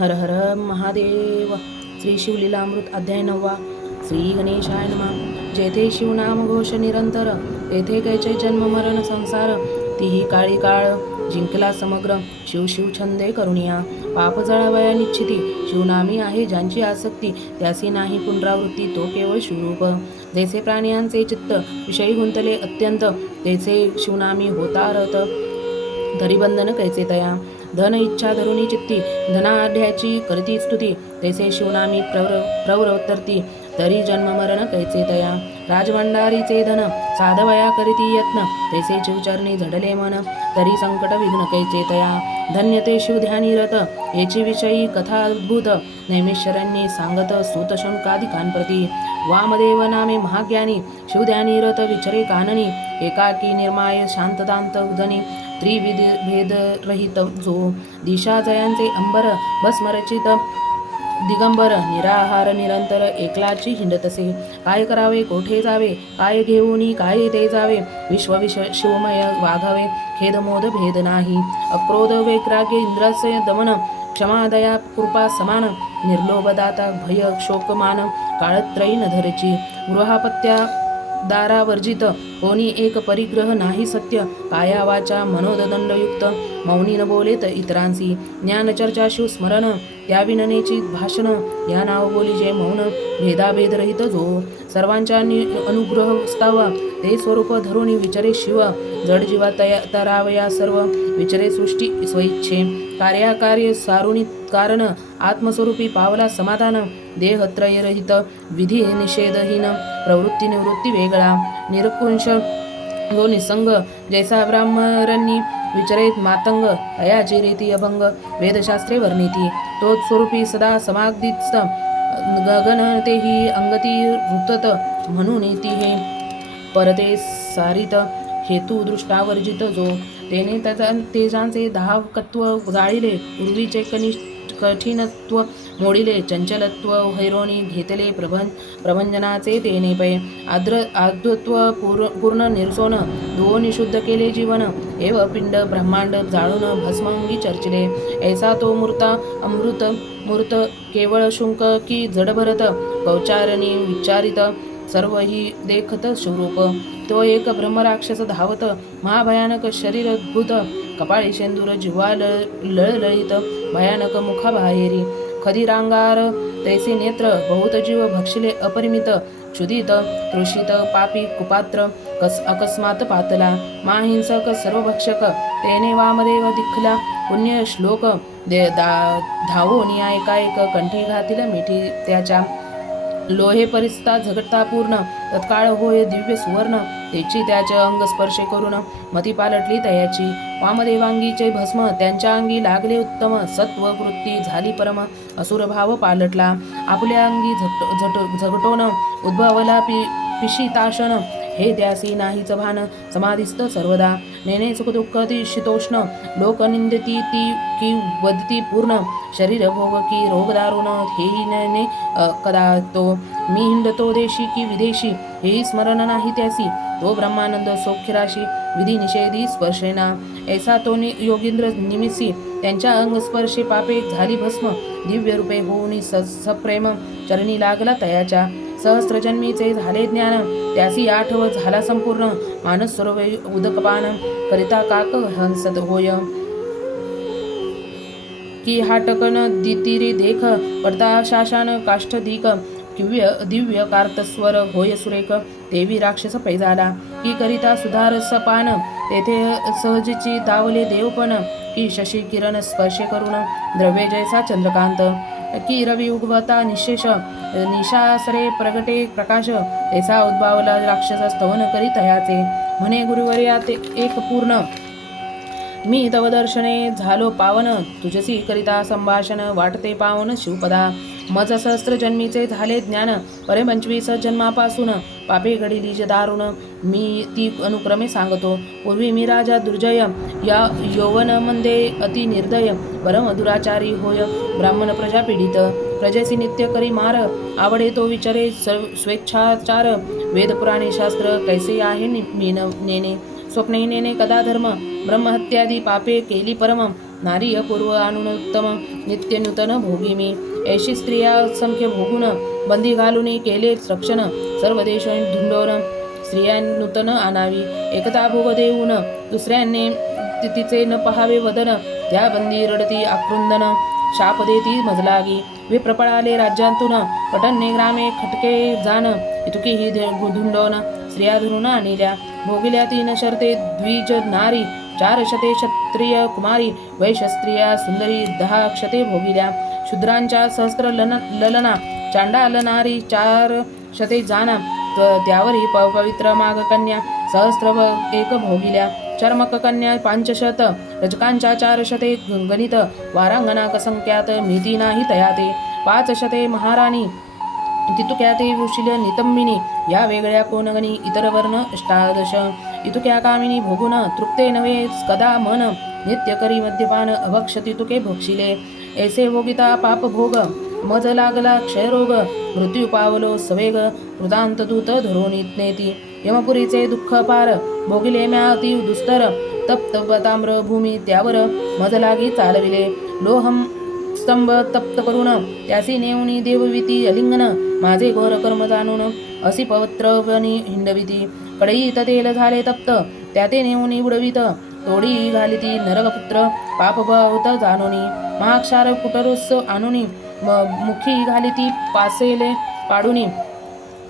हर हर महादेव। श्री शिवलीलामृत अध्याय नववा। श्री गणेशाय नमा। जेथे शिवनाम घोष निरंतर। तेथे कैचे जन्म मरण संसार। तीही काळी काळ जिंकला समग्र। शिव शिव छंदे करुणिया। पाप जळावया निश्चिती। शिवनामी आहे ज्यांची आसक्ती। त्यासी नाही पुनरावृत्ती तो केवळ शिवरूप। जैसे प्राण्यांचे चित्त विषयी गुंतले अत्यंत तेचे शिवनामी होता रत। धरिबंधन बंधन कैसे तया? धन इच्छा धरुणी चित्ती धनाढ्याची करती स्तुती तैसे शिवनामी प्रवर प्रवरतरती तरी जन्म मरण तया राजभंडारीचे धन साधवया करीती यत्न तैसे शिवचरणी झडले मन तरी संकट विघ्न कैचे तया धन्य ते शिवध्यानी रत याची विषयी कथा अद्भुत नैमेश्वरांनी सांगत सूतशंकादिकांप्रती वामदेव नामे महाज्ञानी शिवध्यानी रत विचरे काननी एकाकी निर्माय शांततांत उदनी त्रिविध भेदरहित जो दिशा जयांचे अंबर भस्मरचित दिगंबर निराहार निरंतर एकलाची हिंडतसे. काय करावे कोठे जावे काय घेऊनी काय ते जावे? विश्वविश शिवमय वाघावे खेदमोद भेद नाही. अक्रोध वैक्राग्य इंद्रस्य दमन क्षमादया कृपा समान निर्लोभदाता भय शोकमान काळत्रयी नधरची गृहापत्या दारावर्जित कोणी एक परिग्रह नाही सत्य कायावाचा मनोदंडयुक्त मौनी न बोलेत इतरांसी ज्ञानचर्चाशु स्मरण त्या विननेची भाषण या नाव बोली जे मौन भेदाभेदरहित जो सर्वांच्या नि अनुग्रह स्तावा ते स्वरूप धरुणी विचरे शिव जड जीवा तया तरावया सर्व विचरे सृष्टी स्वइच्छे कार्याकार्य सारुणी कारण आत्मस्वरूपी पावला समाधान देहत्रयरहित विधी निषेधहीन प्रवृत्ती निवृत्ती वेगळा निरकुंश व निसंग जैसा ब्राह्मणांनी विचरित मातंग अयाची रीती अभंग वेदशास्त्रे वर्णिती तोच स्वरूपी सदा समागदित गगन तेही अंगती ऋतत म्हणून ती हे परते सारित हेतू दृष्टावर्जित जो तेने त्याचा तेजांचे धावकत्व जाळिले पूर्वीचे कनिष्ठ कठीणत्व मोडिले चंचलत्व हैरोणी घेतले प्रभं प्रभंजनाचे तेने पै. आद्र आद्वत्व पूर पूर्ण निर्सोन धुवो शुद्ध केले जीवन. एव पिंड ब्रह्मांड जाळून भस्मांगी चर्चिले. ऐसा तो मूर्ता अमृत मूर्त केवळ शुंक की जडभरत कौचारणी विचारित सर्व ही देखत स्वरूप. तो एक ब्रह्मराक्षस धावत महाभयानक शरीर अद्भुत कपाळी शेंदूर जिव्हा लळलळित भयानक मुखाबाहेरी. खदिरांगार तैसे नेत्र बहुत जीव भक्षिले अपरिमित क्षुदित तृषित पापी कुपात्र कस अकस्मात पातला. माहिंसक सर्वभक्षक तेने वामदेव दिखला. पुण्य श्लोक दे दा धावून या एकाएक कंठी घातील मिठी त्याच्या. लोहे परिस्ता झगडता पूर्ण तत्काळ होय दिव्य सुवर्ण त्याची त्याचे अंग स्पर्श करून मती पालटली तयाची. वामदेवांगीचे भस्म त्यांच्या अंगी लागले उत्तम सत्व वृत्ती झाली परम असुरभाव पालटला. आपल्या अंगी झट झट झगटोन उद्भवला पि पिशिताशन हे त्यासी नाहीच भान समाधिस्थ सर्वदा. नेने सुख दुःखति शीतोष्ण लोक निंदती ती की वदती पूर्ण शरीर भोग की रोगदारुण हेही कदा तो मी हिंडतो देशी की विदेशी हेही स्मरण नाही त्यासी। तो ब्रह्मानंद सौख्यराशी विधी निषेधी स्पर्शेना। ऐसा तो नि- योगींद्र निमिसी त्यांच्या अंगस्पर्शे पापे झाली भस्म। दिव्य रूपे होऊन स सप्रेम चरणी लागला तयाच्या सहस्रजन्मीचे झाले ज्ञान. त्यासी आठव झाला संपूर्ण. मानस सरोवे उदकपान करिता काक हंसत होय. की हाटकन दितिरी देख पडता शासन काष्ठधिक दिव्य दिव्य कार्तस्वर होय सुरेख. देवी राक्षस पैजाला. की करिता सुधार सपान. तेथे सहजची दावले देवपण की शशी किरण स्पर्श करून. द्रव्य जैसा चंद्रकांत. की रवी उगवता निशेष. निशासरे प्रगटे प्रकाश तैसा उद्भावला राक्षस स्तवन करीत याचे. म्हणे गुरुवर्या ते एक पूर्ण. मी तव दर्शने झालो पावन तुझसी करिता संभाषण वाटते पावन शिवपदा. मज सहस्त्र जन्मीचे झाले ज्ञान परे पंचवीस जन्मापासून पापे घडिली ज दारुण. मी ती अनुक्रमे सांगतो. पूर्वी मी राजा दुर्जय या यौवन मंदे अति निर्दय परम दुराचारी होय ब्राह्मण प्रजा पीडित प्रजेसी नित्य करी मार आवडे तो विचारे सर्व स्वेच्छाचार. वेद पुराणे शास्त्र कैसे आहे नि- नेने? स्वप्ने नेने कदा धर्म? ब्रह्महत्यादी पापे केली परम. नारी अपूर्व अनुत्तम नित्य नूतन भोगी मी. ऐशी स्त्रिया संख्य भोगून बंदी घालून केले रक्षण. सर्व देश धुंडोर स्त्रिया नूतन आणावी. एकता भोग देऊन दुसऱ्याने ति- तिचे न पहावे वदन. त्या बंदी रडती आकृंदन शाप देती मजलागी. विप्रपळाले राज्यांतून पटन्ने ग्रामे खटके जाण इतुकी ही धुंडोन स्त्रिया धरून आणल्या भोगिल्या तीन शर्ते द्विज नारी चार शते क्षत्रिय कुमारी वैश्य स्त्रिया सुंदरी दहा क्षते भोगिल्या शूद्रांच्या सहस्त्र लन ललना चांडा नारी चार शते जाना त- त्यावरही प- पवित्र माग कन्या सहस्त्र एक भोगिल्या चर्मककन्या कन्या पांचशत रजकांच्या गणित वारांगणा नीतिना हि नाही तयाते पाचशते महाराणी तितुक्या ते वृशिल नितंबिनी या वेगळ्या कोणगणी इतर वर्ण अष्टादश इतुक्या कामिनी भोगुन तृप्ते नवे कदा मन नित्यकरी मद्यपान अभक्ष तितुके भोक्षिले ऐसे भोगिता पाप भोग मज लागला क्षयरोग मृत्यू पावलो सवेग मृदांत दूत नेती यमपुरीचे दुःख पार भोगिले म्या अति दुस्तर. तप्त ताम्र भूमी त्यावर मजलागी चालविले. लोहम स्तंभ तप्त करून त्यासी नेऊनी देवविती अलिंगन. माझे घोर कर्म जाणून असी पवित्र हिंडविती. कडई तेल झाले तप्त त्याते नेऊनी उडवित तोडी घालिती नरकपुत्र पाप बहुत महाक्षार कुटरुस आणुनी म- मुखी घालिती पासेले पाडुनी.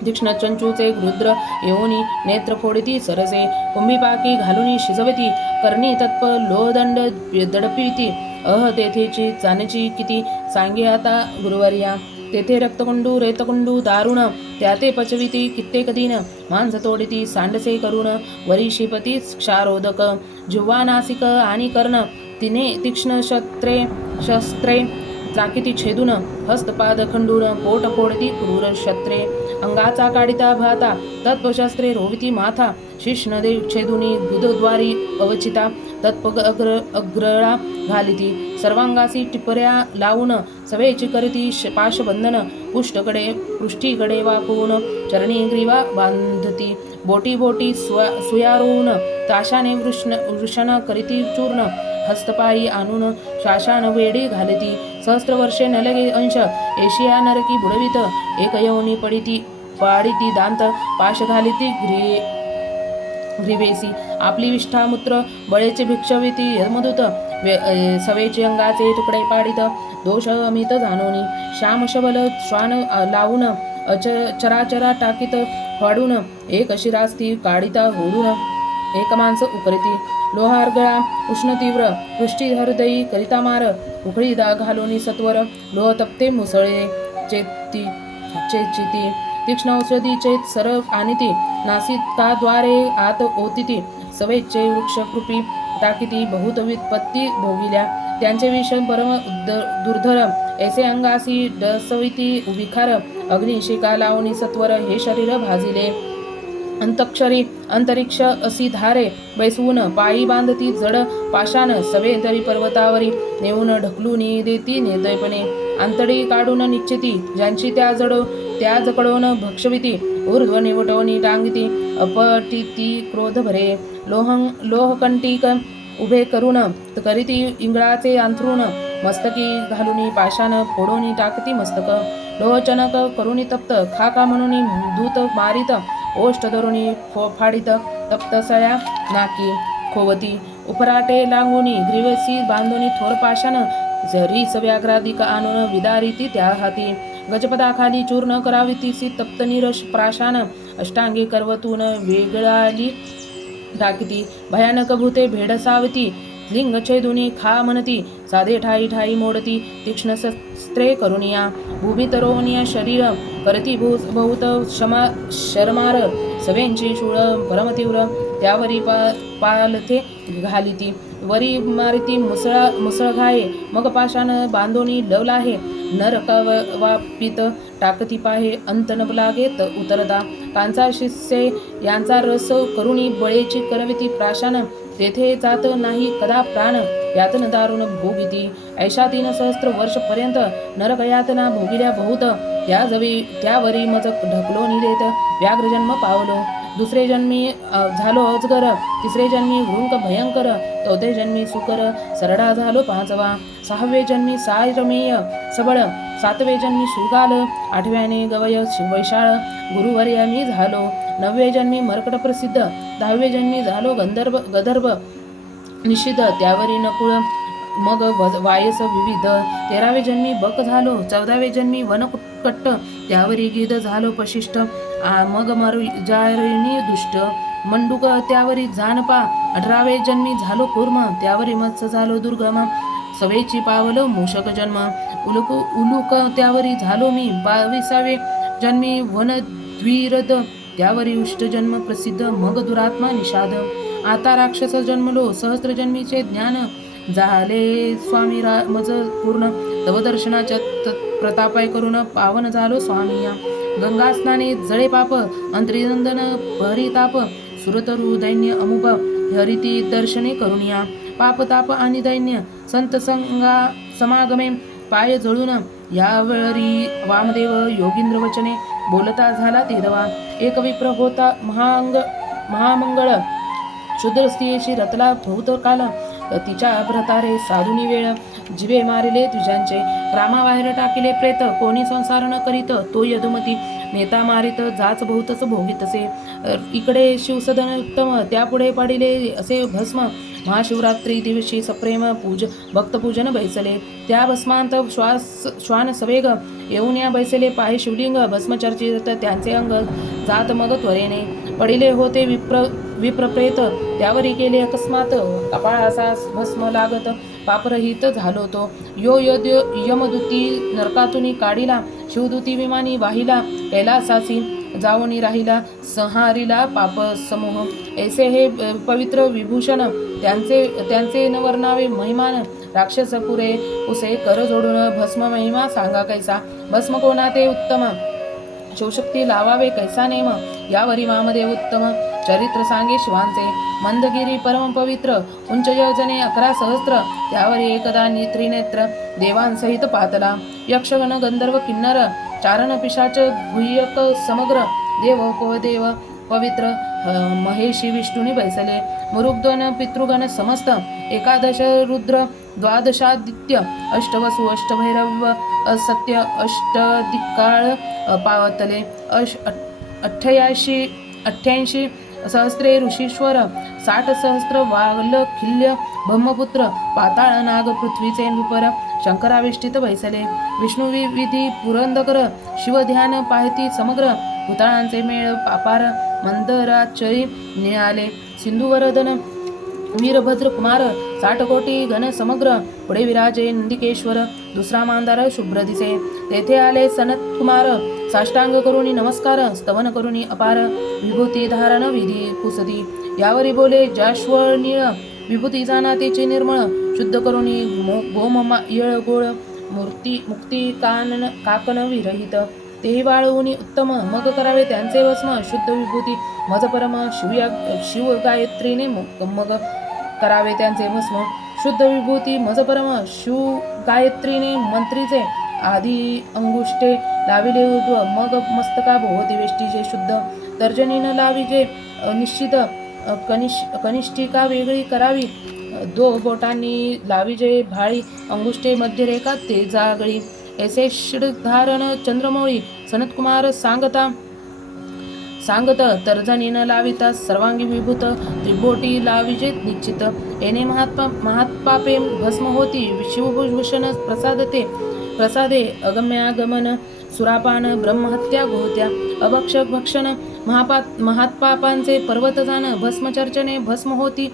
तीक्ष्ण चंचूचे रुद्र येऊनी नेत्रफोडिती सरसे. कुंभीपाकी घालुनी शिजवती. करणी तत्प लोहदंड दडपिती. अह तेथेची जाण्याची किती सांगे आता गुरुवर्या. तेथे रक्तकुंडू रेतकुंडू दारुण. त्याते पचविती कित्येक दिन मांस तोडिती सांडसे करुण. वरी शिपती क्षारोदक. जिव्हा नासिक आणि कर्ण. तिने तीक्ष्ण शस्त्रे शस्त्रे चाकिती छेदून. हस्तपाद खंडून पोट फोडती क्रूर शस्त्रे. अंगाचा काढिता भाता तत्पशास्त्रे रोविती माथा शिष्ण देव छेदुनी बुधद्वारी अवचिता तत्पग अग्र अग्रळा घालिती सर्वांगासी टिपऱ्या लावून सवेची करती पाशबंधन पुष्टकडे पृष्ठीकडे वाकवून चरणी ग्रीवा बांधती बोटी बोटी स्व सुयारून ताशाने वृष्ण वृषण करीती चूर्ण हस्तपायी आणून शाशान वेडी घालती सहस्रवर्षे नलगे अंश एशिया नरकी बुडवित एकयवनी पडिती पाडिती दांत पाश घालिती ग्री ग्रीवेसी आपली विष्ठामूत्र बळेचे भिक्षविती यमदूत सवेचे अंगाचे तुकडे पाडित दोष अमित जाणोनी श्याम शबल श्वान अ, लावून अच चराचरा टाकीत फाडून एक शिरास्ती काढिता होडून एक माणसं उकरती लोहार गळा उष्ण तीव्र पृष्ठी हृदयी करिता मार उकळी दा घालोनी सत्वर लोह तप्ते मुसळे चेती चेचिती तीक्ष्ण औषधी चेत सरळ आणिती नासिकाद्वारे आत ओतिती सवैचे वृक्ष कृपी टाकीती बहुत वित्पत्ती भोगिल्या त्यांचे विषय परम दुर्धर ऐसे अंगासी डसविती विखार अग्निशिका लावणी सत्वर हे शरीर भाजिले अंतक्षरी अंतरिक्ष असी धारे बैसवून पायी बांधती जड पाषाण सवे तरी पर्वतावरी नेऊन ढकलून देती नेतयपणे आंतडी काढून निश्चिती ज्यांची त्या जड त्या जकडून भक्षविती ऊर्ध्व निवटवणी टांगती अपटिती क्रोध भरे. लोहं लोहकंटिक उभे करून करीती इंगळाचे अंथरून मस्तकी घालून पाषाण फोडून टाकती मस्तक. लोहचनक करुणी तप्त खाका म्हणून दूत मारित ओष्ट धरुणी फो फाडित तप्तसया नाकी खोवती. उपराटे लांगुनी ग्रीवसी बांधुनी थोर पाषाण जरी व्याघ्राधिक आणून विदारिती त्या हाती. गजपदाखाली चूर्ण करावितीसी तप्त निरश प्राशान. अष्टांगी करवतून वेगळाली टाकीती भयानक भूते भेडसावती. लिंग छेदुनी खा म्हणती साधे ठाई ठाई मोडती तीक्ष्ण शस्त्रे करुनिया भूमितरोनिया शरीर करती भू बहुत क्षमा शर्मार सवेंची शूळ परमतीव्र त्यावरी पा पालथे घालिती वरी मारिती मुसळा मुसळघाये मग पाषाण बांधोनी लवला आहे वापित टाकती पाहे अंत न लागे त उतरदा कांचा शिष्ये यांचा रस करुणी बळेची करविती प्राशान तेथे जात नाही कदा प्राण यातन दारुण भोगिती. ऐशा तीन सहस्त्र वर्ष पर्यंत नरकयातना भोगिल्या बहुत त्या जवी त्यावरी मज ढकलो व्याघ्र जन्म पावलो. दुसरे जन्मी झालो अजगर तिसरे जन्मी वृंक भयंकर चौथे जन्मी सुकर सरडा झालो पाचवा. सहावे जन्मी सायरमेय सबळ सातवे जन्मी शृगाल आठव्याने गवय वैशाळ गुरुवर्य मी झालो. नववे जन्मी मर्कट प्रसिद्ध दहावे जन्मी झालो गंधर्व गदर्भ निषिद्ध त्यावरी नकुळ मग वायस विविध तेरावे जन्मी बक झालो चौदावे जन्मी वनकट्ट त्यावरी गिध झालो पशिष्ट मग मरु जारिणी दुष्ट मंडुक त्यावरी जानपा अठरावे जन्मी झालो कुर्म त्यावरी मत्स्य झालो दुर्गम सवेची पावलं मूषक जन्म उलुक उलुक त्यावरी झालो मी बावीसावे जन्मी वनद्वीरद त्यावरी उष्टजन्म प्रसिद्ध मग दुरात्मा निषाद. आता राक्षस जन्मलो सहस्रजन्मीचे ज्ञान झाले. स्वामी रा मज पूर्ण. तवदर्शनाच्या प्रतापाय करून पावन झालो स्वामी. या गंगा स्नाने जळे पाप अंत्रिनंदन परिताप सुरतरु दैन्य अमुप हरिती दर्शने करुणिया पापताप आणि दैन्य संत संगा समागमे पाय जळून यावेळी वामदेव योगिंद्र वचने बोलता झाला तेरवा एक विप्र होता महांग महामंगळ. शुद्र स्त्रियेशी रतला भूतकाल तिच्या भ्रतारे साधुनी वेळ. जिवे मारिले तुझ्यांचे. रामाबाहेर टाकिले प्रेत. कोणी संसार न करीत तो यदुमती. नेता मारित जाच बहुतच भोगीतसे. इकडे शिवसदन उत्तम त्यापुढे पडिले असे भस्म. महाशिवरात्री दिवशी सप्रेम पूज भक्तपूजन बैसले. त्या भस्मांत श्वास श्वान सवेग. येऊन या बैसले पाय शिवलिंग भस्मचर्चित त्यांचे अंग जात मग त्वरेने. पडिले होते विप्र विप्रप्रेत त्यावरी केले अकस्मात. कपाळासा भस्म लागत पापरहित झालो तो. यो यद्य यमदूती नरकातुनी काढिला शिवदूती विमानी वाहिला कैलासासी जावणी राहिला संहारिला पाप समूह ऐसे हे पवित्र विभूषण त्यांचे त्यांचे नवरनावे महिमान राक्षस पुरे उसे कर जोडून भस्म महिमा सांगा कैसा? भस्म कोणा ते उत्तम? शिवशक्ती लावावे कैसा नेम? यावरी वामदेव उत्तम. चरित्र सांगे शिवांचे. मंदगिरी परम पवित्र. उंच योजने अकरा सहस्त्र. त्यावर एकदा नि- त्रिनेत्र देवांसहित पातला. यक्षगण गंधर्व किन्नर. चारण पिशाच गुह्यक समग्र. देव उपदेव पवित्र. महेशी विष्णुनी बैसले. मुरुगदन पितृगण समस्त. एकादश रुद्र. द्वादशादित्य अष्टवसु अष्टभैरव असत्य अष्टदिक्काळ पावतले अश अठ्ठ्याऐंशी अठ्ठ्याऐंशी सहस्त्रे ऋषीश्वर साठ सहस्त्र वाल खिल्य ब्रह्मपुत्र पाताळ नाग पृथ्वीचे नृपर शंकराविष्टित बैसले विष्णुविधी पुरंदकर शिवध्यान पाहती समग्र भूताळांचे मेळ पापार मंदराचरी निळाले सिंधुवरदन वीरभद्र कुमार साठकोटी घन समग्र पुढे विराजे नंदिकेश्वर दुसरा मांदार शुभ्र दिसे तेथे आले सनत कुमार साष्टांग करुणी नमस्कार स्तवन करुणी अपार विभूती धारण विधी कुसदी यावरी बोले जाश्वळ निळ विभूती जानातेचे निर्मळ शुद्ध करुणी मो- गोम येळ गोळ मूर्ती मुक्ती कानन काकन विरहित. तेही वाळवूनी उत्तम मग करावे त्यांचे वस्म शुद्ध विभूती मज परम शिव शिव गायत्रीने मग मग करावे त्यांचे भस्म. शुद्ध विभूती मजपरम शिव गायत्रीने मंत्रीचे आधी अंगुष्टे लाविले उद्व मग मस्तका भोवती वेष्टीचे शुद्ध तर्जनीनं लाविजे. निश्चित कनिष कनिष्ठिका वेगळी करावी. दो बोटांनी लाविजे भाळी. अंगुष्टे मध्यरेखा ते जागळी ऐसे धारण चंद्रमौळी. सनतकुमार सांगता सांगत न लाविता सर्वांगी विभूत त्रिभोटी लाविजेत निश्चित. येणे महात्मा महात्पापे भस्म होती. शिवभूषण प्रसादते प्रसादे अगम्यागमन. सुरापान ब्रह्महत्या गोहत्या अभक्षक भक्षण महापा महात्पापांचे पर्वत जाण भस्मचर्चने भस्म होती.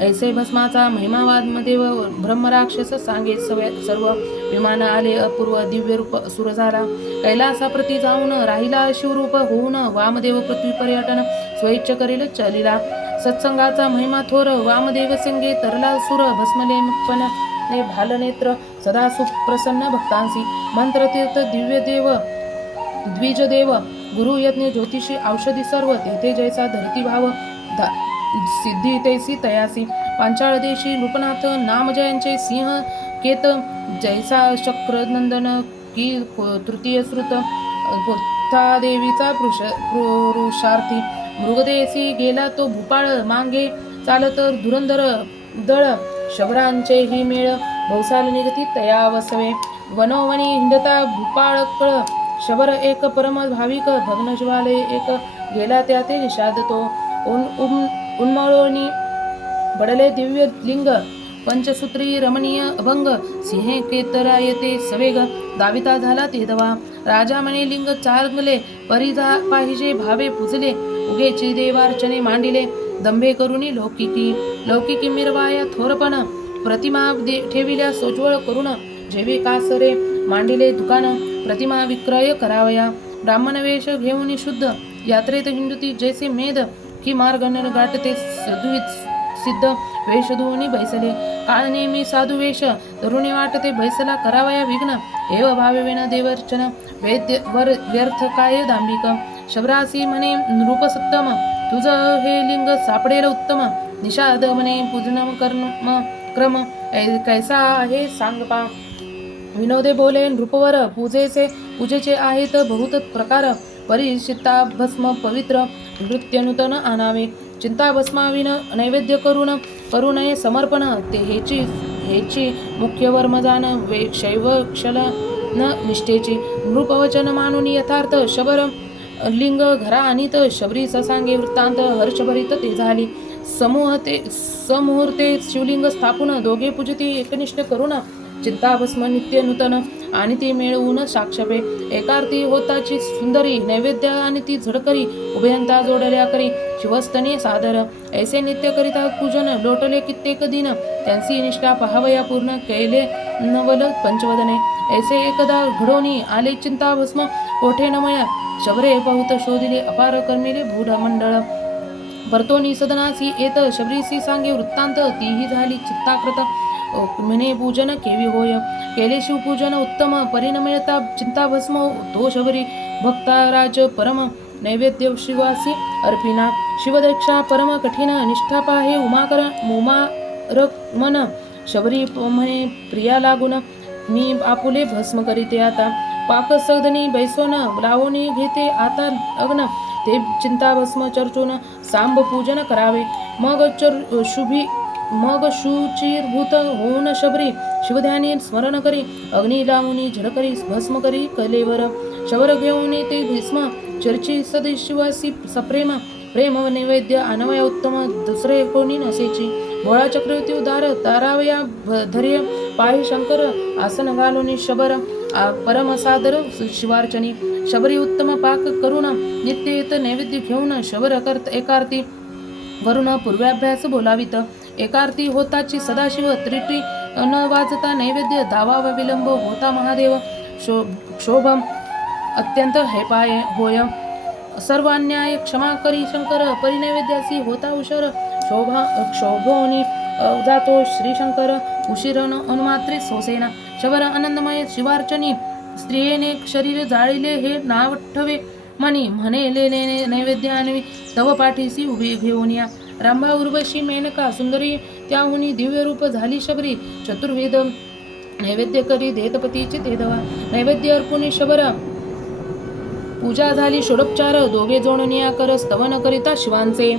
ऐसे भस्माचा महिमावादमध्ये व ब्रह्मराक्षस सांगे सवय सर्व विमान आले अपूर्व दिव्य रूप सुर झाला. कैलासाप्रती जाऊन राहिला शिवरूप होऊन वामदेव पृथ्वी पर्यटन स्वैच्छ करील चलिला. सत्संगाचा महिमा थोर वामदेव सिंगे तरला सुर भस्मले ने भालनेत्र सदा सुप्रसन्न भक्तांसी मंत्रतीर्थ दिव्य देव द्विजदेव गुरु यज्ञ ज्योतिषी औषधी सर्व तेथे जैसा धरती भाव धा- सिद्धी तैसी तयासी। पांचाळदेशी नृपनाथ नामजयांचे सिंह केत जैसा शक्रनंदन की तृतीय श्रुत। देवीचा पुरुष पुरुषार्थी। मृगदेसी गेला तो भूपाळ मांगे। चालत धुरंधर दळ शबरांचे ही मेळ। भौसाल निगती तया वसवे वनोवनी हिंडता भूपाळ कळ। शबर एक परम भाविक। भग्नज्वाले एक। गेला त्या ते निषाद तो। उन उम उन्मळोनी बडले दिव्य लिंग पंचसूत्री रमणीय अभंग सिंहे केतरायते सवेग दाविता झाला ते दवा राजा म्हणे लिंग चांगले परिधा पाहिजे भावे पुजले उगेची देवार्चने मांडिले. दंभे करुणी लौकिकी लौकिकी मिरवाया थोरपण प्रतिमा दे ठेविल्या सोज्वळ करून जेवे कासरे मांडिले दुकान प्रतिमा विक्रय करावया. ब्राह्मण वेश घेऊन शुद्ध यात्रेत हिंदुती जैसे मेद की मार्ग गाठते सदुवित सिद्ध वेश बैसले. काळ नेहमी साधू वेश तरुणी वाटते बैसला करावया विघ्न. एव भावेन देवर्चन वैद्य वर व्यर्थ काय दांबिक शबरासी म्हणे नृप सत्तम तुझं हे लिंग सापडेल उत्तम. निषाद म्हणे पूजन कर्म क्रम. कैसा आहे सांग पा. विनोदे बोले नृपवर पूजेचे पूजेचे आहेत बहुत प्रकार. परिचिता भस्म पवित्र नृत्य नूतन आणावे. चिंता भस्माविन नैवेद्य करून करुणये नये समर्पण ते हेची हेची मुख्य वर्मजान वे शैव क्षल न निष्ठेची. नृपवचन मानुनी यथार्थ शबर लिंग घरा आणित शबरी ससांगे वृत्तांत हर्षभरित ते झाली. समूह ते समूहते शिवलिंग स्थापून दोघे पूजती एकनिष्ठ करून चिंताभस्म नित्य नूतन आणि ती मिळवून साक्षपे. एकार्ती होताची सुंदरी नैवेद्य आणि ती झडकरी उभयंता जोडल्या करी. शिवस्तने सादर. ऐसे नित्य करिता पूजन लोटले कित्येक दिन. त्यांची निष्ठा पहावया पूर्ण केले नवल पंचवदने. ऐसे एकदा घडोनी आले चिंताभस्म. कोठे नमया शबरे बहुत शोधिले अपार कर्मिले भूडमंडळ भरतोनी सदनासी येत शबरीसी सांगे वृत्तांत. तीही झाली चित्ताकृत. पूजन केवी होय केले शिवपूजन उत्तम परिणमयता चिंताभस्म तो भक्ताराज परम नैवेद्य शिवासी अर्पिना शिवदक्षा परम कठीण निष्ठा पाहे उमाकर उमार मन शबरी प- म्हणे प्रिया लागून मी आपुले भस्म करीते आता। पाक सगदनी बैसोन लावणी घेते आता अग्न ते चिंता भस्म चर्चून सांब पूजन करावे। मग चर शुभी मग शुचिर्भूत होऊन शबरी शिवध्यानी स्मरण करी अग्नी लावून झडकरी भस्म करी कलेवर. शवर घेऊन ते भीस्म चर्ची सदिशिवासी सप्रेम. प्रेम नैवेद्य अनवय उत्तम दुसरे कोणी नसेची. भोळा चक्रवर्ती उदार तारावया भ- धैर्य. पाय शंकर आसन घालून शबर. आ- परम सादर शिवार्चनी. शबरी उत्तम पाक करुण नित्य येत नैवेद्य घेऊन शबर करत एकार्ती वरुण पूर्वाभ्यास बोलावित. एकार्ती होताची सदाशिव त्रिटी न वाजता नैवेद्य दावा व विलंब होता महादेव. शो क्षोभम अत्यंत हेपाय होय. सर्वान्याय क्षमा करी शंकर परिनैवेद्यासी होता उशर. शोभा क्षोभोनी जातो श्रीशंकर उशिरन अनुमात्रे सोसेना. शबर आनंदमय शिवार्चनी. स्त्रियेने शरीर जाळीले हे नावठवे मनी म्हणेलेले नैवेद्य आणवी. तव पाठीसी उभी घेऊन या. रांबा उर्वशी मेनका सुंदरी त्याहुनी दिव्य रूप झाली शबरी चतुर्वेद नैवेद्य करी देतपतीचे देदवा नैवेद्य अर्पुणी शबर. पूजा झाली षोडोपचार दोघे जोडनिया कर स्तवन करिता शिवांचे.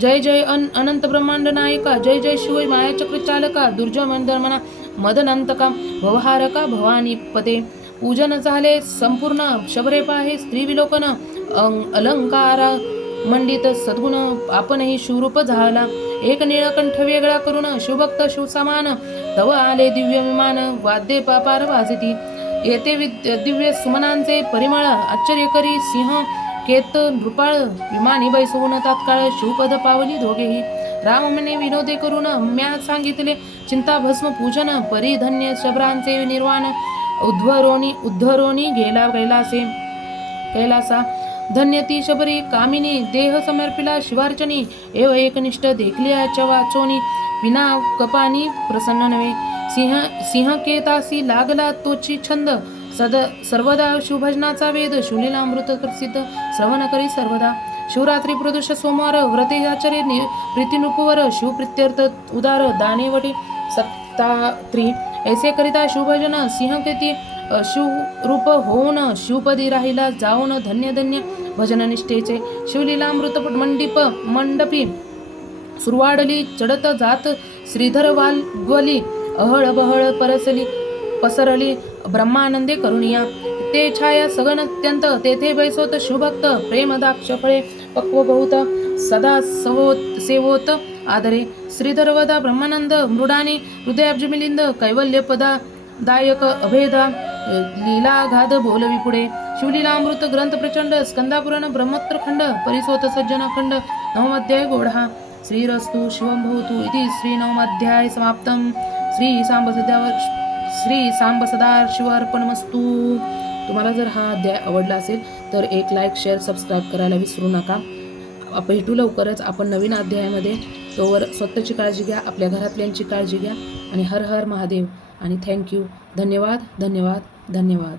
जय जय अन अनंत ब्रह्मांड नायका जय जय शिव मायाचक्र चालका दुर्जय मंदर्मना मदनंतका भवहारका भवानी पते पूजन झाले संपूर्ण शबरे पाहे स्त्री विलोकन अं- अलंकार मंडित सद्गुण आपणही शिवरूप झाला. एक निळकंठ वेगळा करून शिवभक्त शिवसमान तव आले दिव्य विमान वाद्ये पापार वाजती. येते दिव्य सुमनांचे परिमळ आश्चर्यकरी सिंह केत नृपाळ विमानी बैसवून तात्काळ शिवपद पावली दोघेही. रामने विनोदे करून म्या सांगितले चिंता भस्म पूजन परिधन्य शबरांचे निर्वाण. उद्धरोनी उद्धरोनी गेला कैलासे कैलासा धन्यती शबरी कामिनी देह समर्पिला शिवार्चनी एव एकनिष्ठ देखलियाच्या वाचोनी विना कपानी प्रसन्न नव्हे. सिंह सिंहकेतासी लागला तोची छंद. सद सर्वदा शिवभजनाचा वेद शिवलीलामृत प्रसिद्ध. श्रवण करी सर्वदा. शिवरात्री प्रदोष सोमवार व्रतेजाचर्य नि प्रीतिनृपवर शिवप्रित्यर्थ उदार दानेवटी सत्तात्री ऐसे करिता शिवभजन सिंह केती शिवरूप होऊन शिवपदी राहिला जाऊन धन्य धन्य भजननिष्ठेचे शिवलीलामृतपट मंडिप मंडपी सुरवाडली चढत जात श्रीधर वाल्वली अहळ बहळ परसली पसरली ब्रह्मानंदे करुणिया. ते छाया सगन अत्यंत तेथे बैसोत शिवभक्त प्रेमदाक्ष फळे पक्व बहुत सदा सवोत सेवोत आदरे. श्रीधर वदा ब्रह्मानंद मृडानी हृदयाब्जमिलिंद कैवल्य पदा दायक अभेदा लीला गाध बोलवी पुढे. शिवलीलामृत ग्रंथ प्रचंड स्कंदापुराण ब्रह्मोत्तर खंड परिसोत सज्जन खंड नवमाध्याय गोढा श्रीरस्तु शिवं भवतु इति श्रीनवमाध्याय समाप्तं श्री सांब सदावर श्री सांब सदा शिवार्पणमस्तू तुम्हाला जर हा अध्याय आवडला असेल तर एक लाईक शेअर सबस्क्राईब करायला विसरू नका. भेटू लवकरच आपण नवीन अध्यायामध्ये. तोवर स्वतःची काळजी घ्या आपल्या घरातल्यांची काळजी घ्या. आणि हर हर महादेव. आणि थँक्यू धन्यवाद धन्यवाद धन्यवाद.